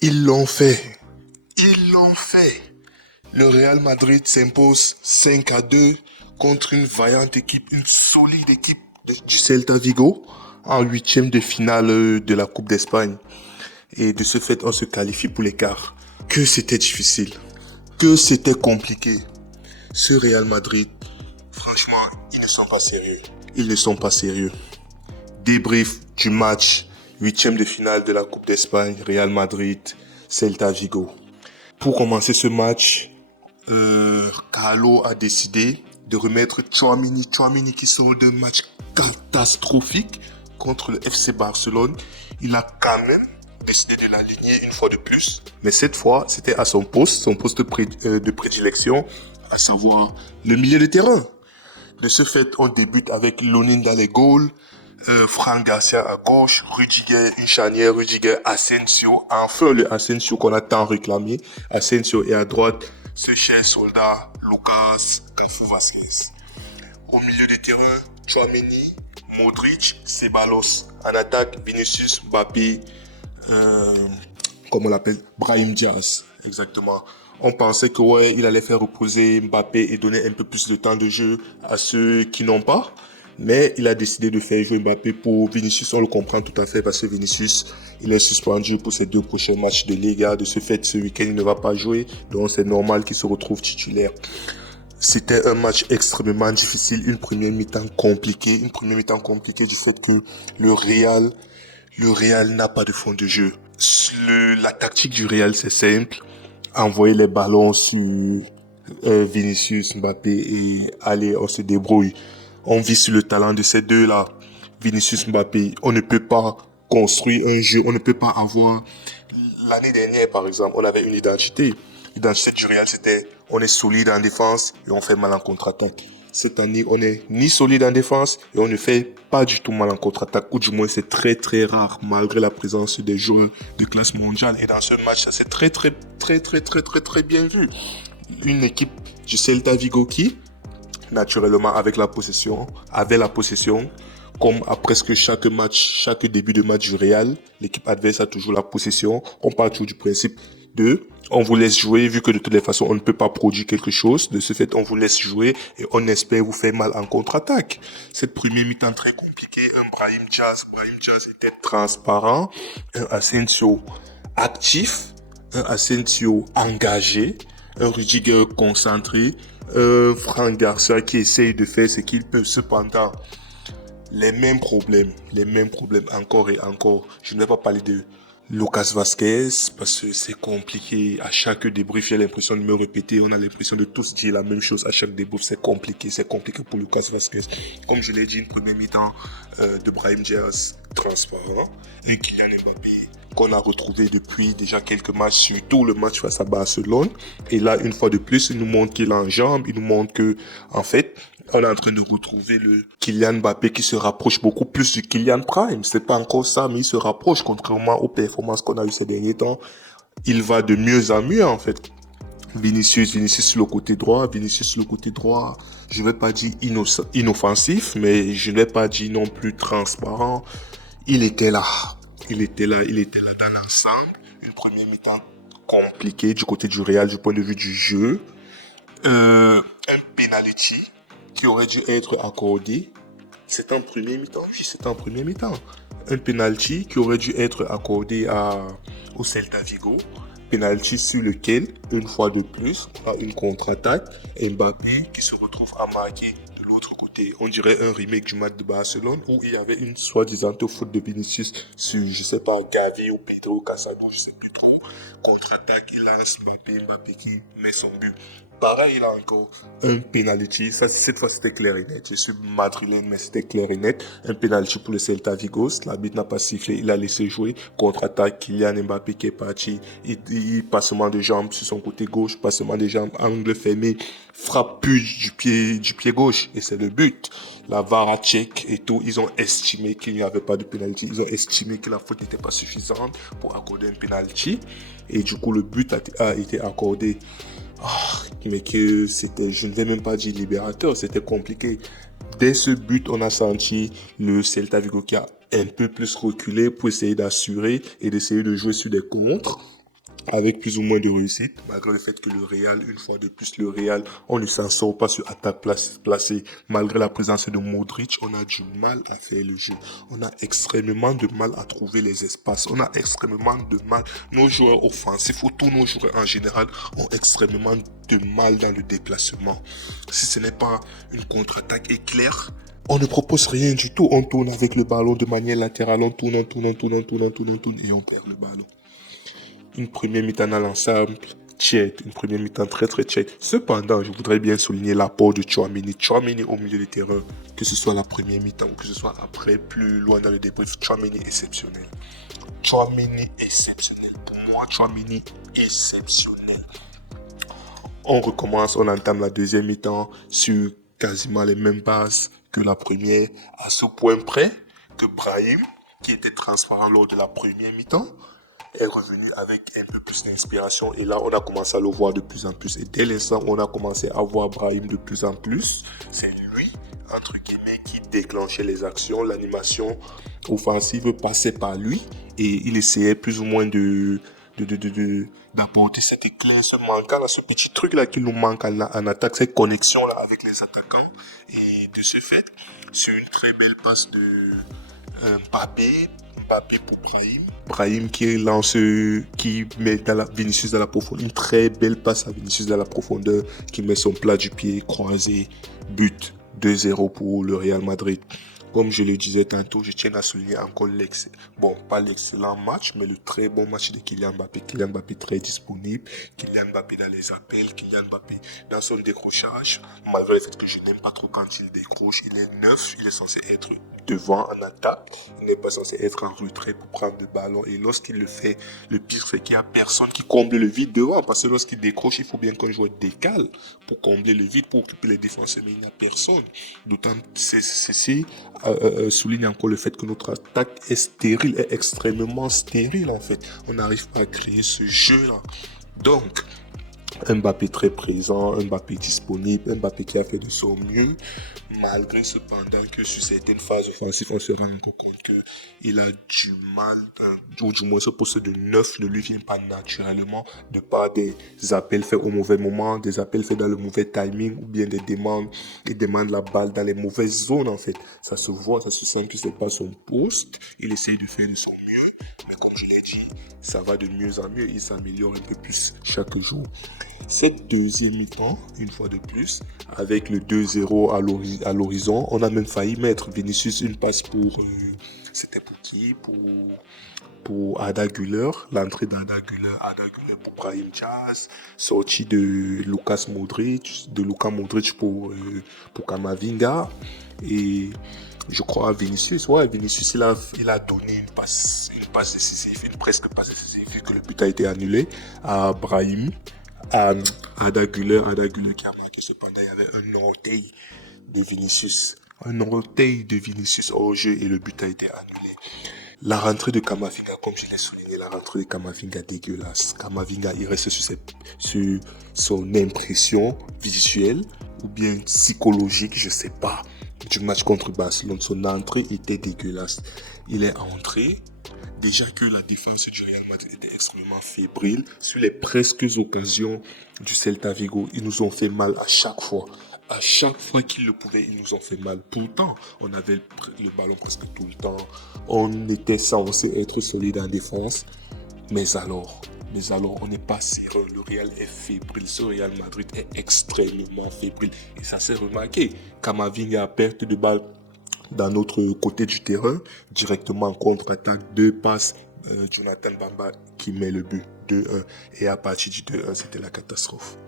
Ils l'ont fait. Ils l'ont fait. Le Real Madrid s'impose 5-2 contre une vaillante équipe, une solide équipe du Celta Vigo en huitième de finale de la Coupe d'Espagne. Et de ce fait, on se qualifie pour l'écart. Que c'était difficile. Que c'était compliqué. Ce Real Madrid, franchement, ils ne sont pas sérieux. Ils ne sont pas sérieux. Débrief du match, huitième de finale de la Coupe d'Espagne, Real Madrid, Celta Vigo. Pour commencer ce match, Carlo a décidé de remettre Tchouaméni qui sort d'un match catastrophique contre le FC Barcelone. Il a quand même décidé de l'aligner une fois de plus. Mais cette fois, c'était à son poste de prédilection, à savoir le milieu de terrain. De ce fait, on débute avec Lonin dans les goals, Fran Garcia à gauche, Rudiger, une charnière, Rudiger, Asensio, enfin le Asensio qu'on a tant réclamé. Asensio est à droite, ce cher soldat, Lucas Cafu Vazquez. Au milieu de terrain, Tchouaméni, Modric, Ceballos. En attaque, Vinicius, Mbappé, comment on l'appelle, Brahim Diaz, exactement. On pensait que ouais, il allait faire reposer Mbappé et donner un peu plus de temps de jeu à ceux qui n'ont pas. Mais il a décidé de faire jouer Mbappé pour Vinicius. On le comprend tout à fait parce que Vinicius, il est suspendu pour ses 2 prochains matchs de Liga. De ce fait, ce week-end, il ne va pas jouer. Donc, c'est normal qu'il se retrouve titulaire. C'était un match extrêmement difficile. Une première mi-temps compliquée. Une première mi-temps compliquée du fait que le Real n'a pas de fond de jeu. La tactique du Real, c'est simple. Envoyer les ballons sur Vinicius, Mbappé et allez, on se débrouille. On vit sur le talent de ces deux-là. Vinicius, Mbappé, on ne peut pas construire un jeu, on ne peut pas avoir... L'année dernière, par exemple, on avait une identité. L'identité du Real, c'était on est solide en défense et on fait mal en contre-attaque. Cette année, on n'est ni solide en défense et on ne fait pas du tout mal en contre-attaque. Ou du moins, c'est très très rare malgré la présence des joueurs de classe mondiale. Et dans ce match, ça s'est très bien vu. Une équipe du Celta Vigo qui, naturellement, avait la possession, comme à presque chaque match, chaque début de match du Real, l'équipe adverse a toujours la possession. On part toujours du principe de on vous laisse jouer, vu que de toutes les façons on ne peut pas produire quelque chose. De ce fait, on vous laisse jouer et on espère vous faire mal en contre-attaque. Cette première mi-temps très compliquée, un Brahim Diaz était transparent, un Asensio actif, un Asensio engagé, un Rudiger concentré, un Fran Garcia qui essaye de faire ce qu'il peut. Cependant, les mêmes problèmes encore et encore. Je ne vais pas parler de Lucas Vazquez parce que c'est compliqué. À chaque débrief, j'ai l'impression de me répéter. On a l'impression de tous dire la même chose. À chaque débrief, c'est compliqué pour Lucas Vazquez. Comme je l'ai dit, une première mi-temps de Brahim Diaz transparent et Kylian Mbappé qu'on a retrouvé depuis déjà quelques matchs, surtout le match face à Barcelone. Et là, une fois de plus, il nous montre qu'il est en jambes. Il nous montre que, en fait, on est en train de retrouver le Kylian Mbappé qui se rapproche beaucoup plus du Kylian Prime. C'est pas encore ça, mais il se rapproche, contrairement aux performances qu'on a eues ces derniers temps. Il va de mieux en mieux, en fait. Vinicius sur le côté droit, je ne vais pas dire inoffensif, mais je ne vais pas dire non plus transparent. Il était là dans l'ensemble. Une première mi-temps compliquée du côté du Real, du point de vue du jeu. Un penalty qui aurait dû être accordé. C'est en première mi-temps. Oui, c'est en première mi-temps. Un penalty qui aurait dû être accordé au Celta Vigo. Penalty sur lequel, une fois de plus, on a une contre-attaque. Mbappé qui se retrouve à marquer de l'autre côté. On dirait un remake du match de Barcelone où il y avait une soi-disant faute de Vinicius sur, je sais pas, Gavi ou Pedro Casado, je sais plus trop. Contre-attaque, il lance Mbappé qui met son but. Pareil, là encore, un penalty. Ça, cette fois, c'était clair et net. Je suis madrilène, mais c'était clair et net. Un penalty pour le Celta Vigo. L'arbitre n'a pas sifflé. Il a laissé jouer. Contre-attaque, Kylian Mbappé qui est parti. Passement de jambes sur son côté gauche. Passement de jambes, angle fermé. Frappe du pied gauche. Et c'est le but. La VAR a check et tout. Ils ont estimé qu'il n'y avait pas de penalty. Ils ont estimé que la faute n'était pas suffisante pour accorder un penalty. Et du coup, le but a été accordé. Mais que c'était, je ne vais même pas dire libérateur, c'était compliqué. Dès ce but, on a senti le Celta Vigo qui a un peu plus reculé pour essayer d'assurer et d'essayer de jouer sur des contres. avec plus ou moins de réussite, malgré le fait que le Real, une fois de plus, le Real, on ne s'en sort pas sur attaque placée. Malgré la présence de Modric, on a du mal à faire le jeu. On a extrêmement de mal à trouver les espaces. On a extrêmement de mal. Nos joueurs offensifs, ou tous nos joueurs en général, ont extrêmement de mal dans le déplacement. Si ce n'est pas une contre-attaque éclair, on ne propose rien du tout. On tourne avec le ballon de manière latérale. On tourne et on perd le ballon. Une première mi-temps dans l'ensemble tiède, une première mi-temps très très tiède. Cependant, je voudrais bien souligner l'apport de Tchouaméni. Tchouaméni au milieu du terrain, que ce soit la première mi-temps ou que ce soit après, plus loin dans le débrief, Tchouaméni exceptionnel. Tchouaméni exceptionnel. Pour moi, Tchouaméni exceptionnel. On recommence, on entame la deuxième mi-temps sur quasiment les mêmes bases que la première, à ce point près que Brahim, qui était transparent lors de la première mi-temps, est revenu avec un peu plus d'inspiration et là on a commencé à le voir de plus en plus et dès l'instant où on a commencé à voir Brahim de plus en plus, c'est lui entre guillemets qui déclenchait les actions, l'animation offensive passait par lui et il essayait plus ou moins d'apporter cet éclair, ce manquant là, ce petit truc là qui nous manque en attaque, cette connexion là avec les attaquants et de ce fait c'est une très belle passe de Mbappé pour Brahim. Brahim qui lance, qui met Vinicius dans la profondeur. Une très belle passe à Vinicius dans la profondeur, qui met son plat du pied croisé. But 2-0 pour le Real Madrid. Comme je le disais tantôt, je tiens à souligner encore pas l'excellent match, mais le très bon match de Kylian Mbappé. Kylian Mbappé très disponible, Kylian Mbappé dans les appels, Kylian Mbappé dans son décrochage. Malgré le fait que je n'aime pas trop quand il décroche, il est neuf, il est censé être devant en attaque, il n'est pas censé être en retrait pour prendre le ballon. Et lorsqu'il le fait, le pire c'est qu'il n'y a personne qui comble le vide devant, parce que lorsqu'il décroche, il faut bien qu'un joueur décale pour combler le vide, pour occuper les défenseurs, mais il n'y a personne. D'autant ceci souligne encore le fait que notre attaque est stérile, est extrêmement stérile en fait. On n'arrive pas à créer ce jeu-là. Donc, Mbappé très présent, Mbappé disponible, Mbappé qui a fait de son mieux, malgré cependant que sur certaines phases offensives, on se rend encore compte qu'il a du mal, ou du moins ce poste de 9 ne lui vient pas naturellement, de par des appels faits au mauvais moment, des appels faits dans le mauvais timing, ou bien des demandes, il demande la balle dans les mauvaises zones en fait. Ça se voit, ça se sent que c'est pas son poste, il essaye de faire de son mieux, mais comme je l'ai dit, ça va de mieux en mieux, il s'améliore un peu plus chaque jour. Cette deuxième mi-temps, une fois de plus, avec le 2-0 à l'horizon, on a même failli mettre Vinicius une passe pour... c'était pour qui? Pour Arda Güler, l'entrée d'Arda Güler pour Brahim Diaz, sortie de Luka Modric pour Camavinga, et je crois Vinicius, il a donné une passe décisive, une presque passe décisive, vu que le but a été annulé à Brahim, à Arda Güler qui a marqué cependant, il y avait un orteil de Vinicius au jeu et le but a été annulé. La rentrée de Camavinga, comme je l'ai souligné, la rentrée de Camavinga dégueulasse. Camavinga, il reste sur son impression visuelle ou bien psychologique, je sais pas, du match contre Barcelone. Son entrée était dégueulasse. Il est entré, déjà que la défense du Real Madrid était extrêmement fébrile. Sur les presque occasions du Celta Vigo, ils nous ont fait mal à chaque fois. À chaque fois qu'ils le pouvaient, ils nous ont fait mal. Pourtant, on avait le ballon presque tout le temps. On était censé être solide en défense. Mais alors, on n'est pas sérieux. Le Real est fébrile. Ce Real Madrid est extrêmement fébrile. Et ça s'est remarqué. Camavinga a perte de balle dans notre côté du terrain, directement en contre-attaque, 2 passes, Jonathan Bamba qui met le but 2-1. Et à partir du 2-1, c'était la catastrophe.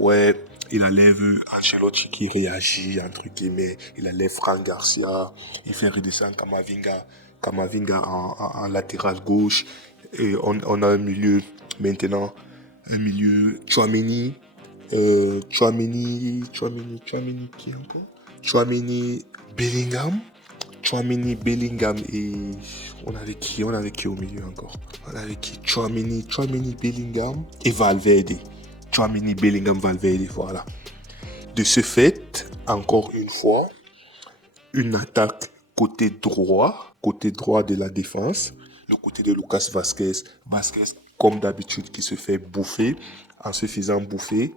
Ouais, il enlève Ancelotti qui réagit, entre guillemets. Il enlève Franck Garcia. Il fait redescendre Camavinga en latéral gauche. Et on a un milieu maintenant. Un milieu Tchouaméni. Tchouaméni qui encore? Tchouaméni, Bellingham et on avait qui au milieu encore? On avait qui? Tchouaméni, Bellingham et Valverde. Tchouaméni, Bellingham, Valverde, voilà. De ce fait, encore une fois, une attaque côté droit de la défense le côté de Lucas Vasquez. Vasquez, comme d'habitude, qui se fait bouffer. En se faisant bouffer,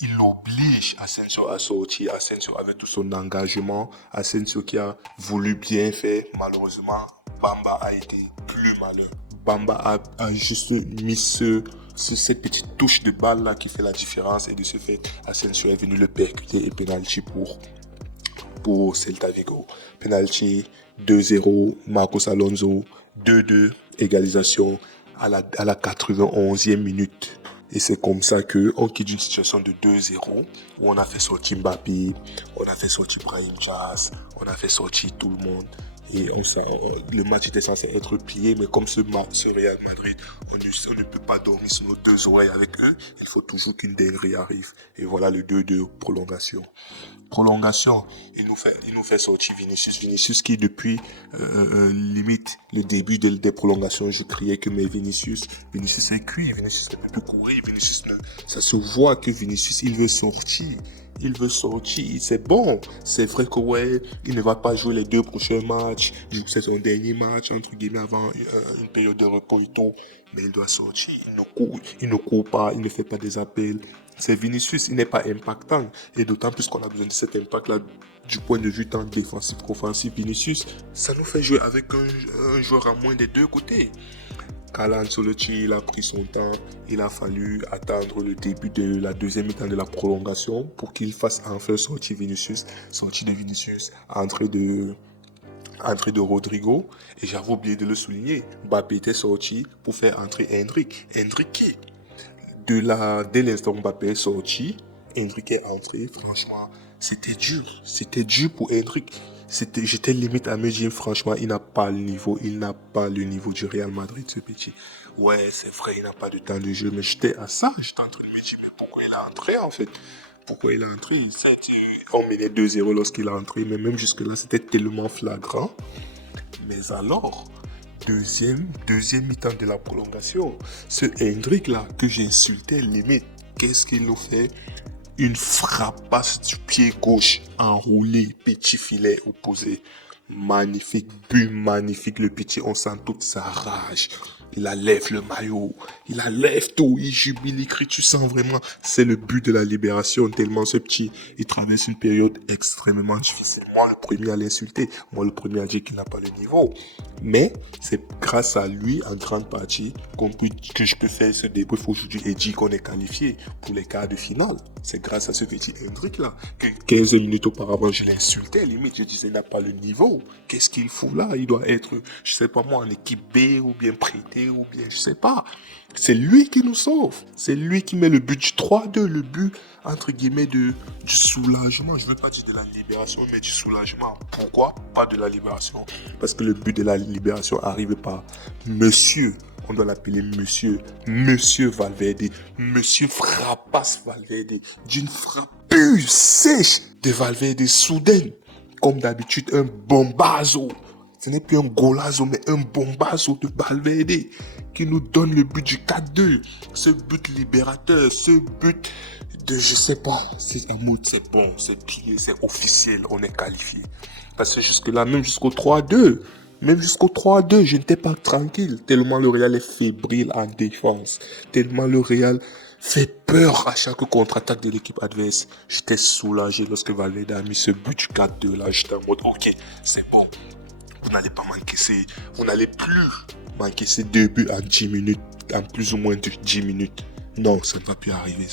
il oblige Asensio à sortir. Asensio avec tout son engagement. Asensio qui a voulu bien faire. Malheureusement, Bamba a été plus malin. Bamba a juste mis cette petite touche de balle là qui fait la différence. Et de ce fait, Asensio est venu le percuter et penalty pour Celta Vigo. Penalty 2-0, Marcos Alonso 2-2, égalisation à la 91e minute. Et c'est comme ça qu'on quitte une situation de 2-0 où on a fait sortir Mbappé, on a fait sortir Brahim Diaz, on a fait sortir tout le monde. Et le match était censé être plié, mais comme ce Real Madrid, on ne peut pas dormir sur nos deux oreilles avec eux. Il faut toujours qu'une dinguerie arrive. Et voilà le 2-2 prolongation. Il nous fait sortir Vinicius. Vinicius qui depuis limite les débuts des prolongations, je criais que mais Vinicius est cuit, Vinicius ne peut plus courir, ça se voit que Vinicius il veut sortir. C'est bon. C'est vrai que ouais, il ne va pas jouer les 2 prochains matchs. C'est son dernier match, entre guillemets, avant une période de repos et tout. Mais il doit sortir. Il ne court pas, il ne fait pas des appels. C'est Vinicius, il n'est pas impactant. Et d'autant plus qu'on a besoin de cet impact-là du point de vue tant défensif qu'offensif. Vinicius, ça nous fait jouer avec un joueur à moins des 2 côtés. Carlo Ancelotti, il a pris son temps. Il a fallu attendre le début de la deuxième mi-temps de la prolongation pour qu'il fasse enfin sortie de Vinicius, entrée de Rodrigo. Et j'avais oublié de le souligner. Mbappé était sorti pour faire entrer Endrick. Endrick qui dès l'instant où Mbappé est sorti, Endrick est entré. Franchement, c'était dur. C'était dur pour Endrick. J'étais limite à me dire, franchement, il n'a pas le niveau. Il n'a pas le niveau du Real Madrid, ce petit. Ouais, c'est vrai, il n'a pas de temps de jeu. Mais j'étais en train de me dire, mais pourquoi il est entré, en fait? Pourquoi il est entré? On menait 2-0 lorsqu'il est entré. Mais même jusque-là, c'était tellement flagrant. Mais alors, deuxième mi-temps de la prolongation, ce Hendrick-là, que j'insultais limite, qu'est-ce qu'il nous fait? Une frappasse du pied gauche, enroulé, petit filet opposé. Magnifique, but magnifique, le petit, on sent toute sa rage. Il enlève le maillot, il enlève tout, il jubile, il crie, tu sens vraiment, c'est le but de la libération, tellement ce petit, il traverse une période extrêmement difficile. Moi, le premier à l'insulter, moi, le premier à dire qu'il n'a pas le niveau. Mais c'est grâce à lui, en grande partie, que je peux faire ce débrief aujourd'hui et dire qu'on est qualifié pour les quarts de finale. C'est grâce à ce petit Hendrick là, que 15 minutes auparavant, je l'insultais, limite, je disais, il n'a pas le niveau. Qu'est-ce qu'il fout là? Il doit être, je sais pas moi, en équipe B ou bien prêté ou bien, je sais pas. C'est lui qui nous sauve. C'est lui qui met le but du 3-2, le but, entre guillemets, du soulagement. Je ne veux pas dire de la libération, mais du soulagement. Pourquoi pas de la libération? Parce que le but de la libération arrive par monsieur. On doit l'appeler Monsieur Valverde. Monsieur Frappas Valverde. D'une frappe pure, sèche de Valverde soudaine. Comme d'habitude, un bombazo. Ce n'est plus un golazo, mais un bombazo de Valverde qui nous donne le but du 4-2. Ce but libérateur, ce but de, je sais pas, c'est un mot, c'est bon, c'est plié, c'est officiel, on est qualifié. Parce que jusque-là, même jusqu'au 3-2, je n'étais pas tranquille. Tellement le Real est fébrile en défense. Tellement le Real fait peur à chaque contre-attaque de l'équipe adverse. J'étais soulagé lorsque Valverde a mis ce but du 4-2 là. J'étais en mode, ok, c'est bon. Vous n'allez plus m'encaisser 2 buts en 10 minutes, en plus ou moins de 10 minutes. Non, ça ne va plus arriver,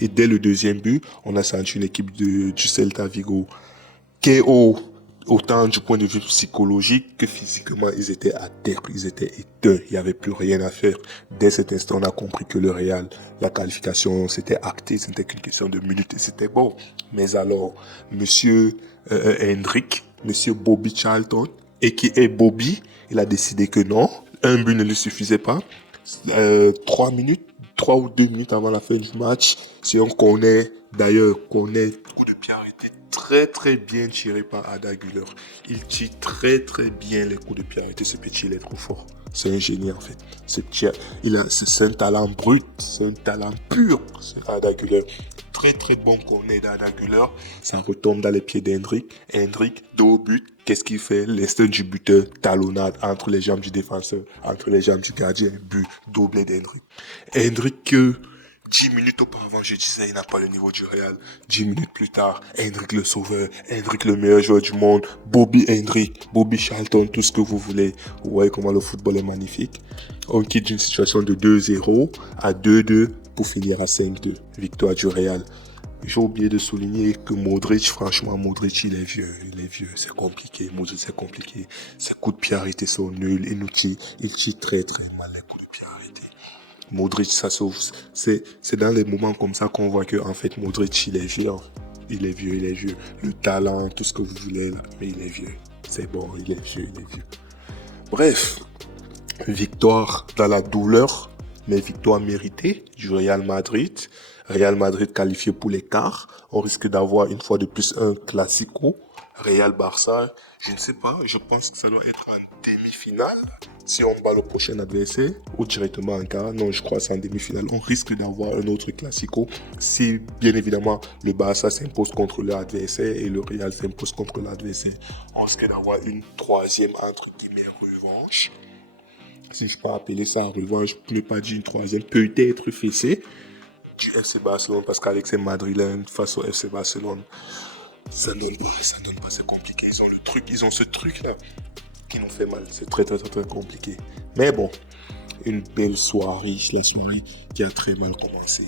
Et dès le deuxième but, on a senti une équipe du Celta Vigo qui est autant du point de vue psychologique que physiquement, ils étaient à terre, ils étaient éteints, il n'y avait plus rien à faire. Dès cet instant, on a compris que le Real, la qualification, c'était acté, c'était qu'une question de minutes et c'était bon. Mais alors, monsieur Hendrick, monsieur Bobby Charlton, et qui est Bobby, il a décidé que non, un but ne lui suffisait pas. 3 ou 2 minutes avant la fin du match, si on connaît, coup de pied arrêté très très bien tiré par Arda Güler. Il tire très très bien les coups de pied arrêtés, ce petit, il est trop fort. C'est un génie en fait. C'est un talent brut, c'est un talent pur, c'est Arda Güler. très très bon corner d'Aguilar. Ça retombe dans les pieds d'Hendrick. Hendrick, dos au but. Qu'est-ce qu'il fait? L'instinct du buteur, talonnade entre les jambes du défenseur, entre les jambes du gardien, but, doublé d'Hendrick. Hendrick, 10 minutes auparavant, je disais, il n'a pas le niveau du Real. 10 minutes plus tard, Hendrick le sauveur, Hendrick le meilleur joueur du monde, Bobby Hendrick, Bobby Charlton, tout ce que vous voulez. Vous voyez comment le football est magnifique. On quitte d'une situation de 2-0 à 2-2 pour finir à 5-2. Victoire du Real. J'ai oublié de souligner que Modric, franchement, Modric, il est vieux, c'est compliqué, Modric, c'est compliqué. Ses coups de pied arrêtés sont nuls, inutiles, il tire très très mal les coups de pied arrêtés. Modric, ça sauve, c'est dans les moments comme ça qu'on voit que, en fait, Modric, il est vieux, il est vieux, il est vieux. Le talent, tout ce que vous voulez, là, mais il est vieux. C'est bon, il est vieux, il est vieux. Bref, victoire dans la douleur, mais victoire méritée du Real Madrid. Real Madrid qualifié pour les quarts. On risque d'avoir une fois de plus un classico. Real-Barça, je ne sais pas, je pense que ça doit être en demi-finale. Si on bat le prochain adversaire, ou directement en quart, non, je crois que c'est en demi-finale. On risque d'avoir un autre classico. Si, bien évidemment, le Barça s'impose contre l'adversaire et le Real s'impose contre l'adversaire, on risque d'avoir une troisième, entre guillemets, revanche. Si je peux appeler ça en revanche, je ne peux pas dire une troisième, peut-être fessée du FC Barcelone, parce qu'Alex est madrilène face au FC Barcelone. Ça donne pas, c'est compliqué. Ils ont ce truc-là qui nous fait mal. C'est très, très, très, très compliqué. Mais bon, une belle soirée, la soirée qui a très mal commencé.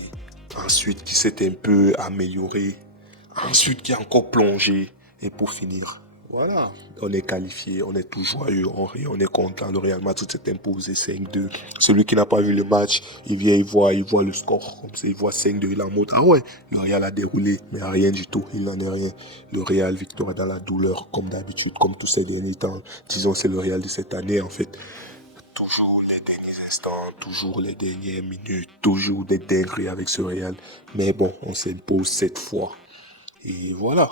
Ensuite, qui s'est un peu améliorée. Ensuite, qui a encore plongé. Et pour finir, voilà, on est qualifié, on est tout joyeux, on est content. Le Real Madrid s'est imposé 5-2. Celui qui n'a pas vu le match, il vient, il voit le score. Comme ça, il voit 5-2, il en mode, ah ouais, le Real a déroulé, mais rien du tout, il n'en est rien. Le Real, victoire dans la douleur, comme d'habitude, comme tous ces derniers temps. Disons, c'est le Real de cette année, en fait. Toujours les derniers instants, toujours les dernières minutes, toujours des dingueries avec ce Real. Mais bon, on s'impose cette fois. Et voilà.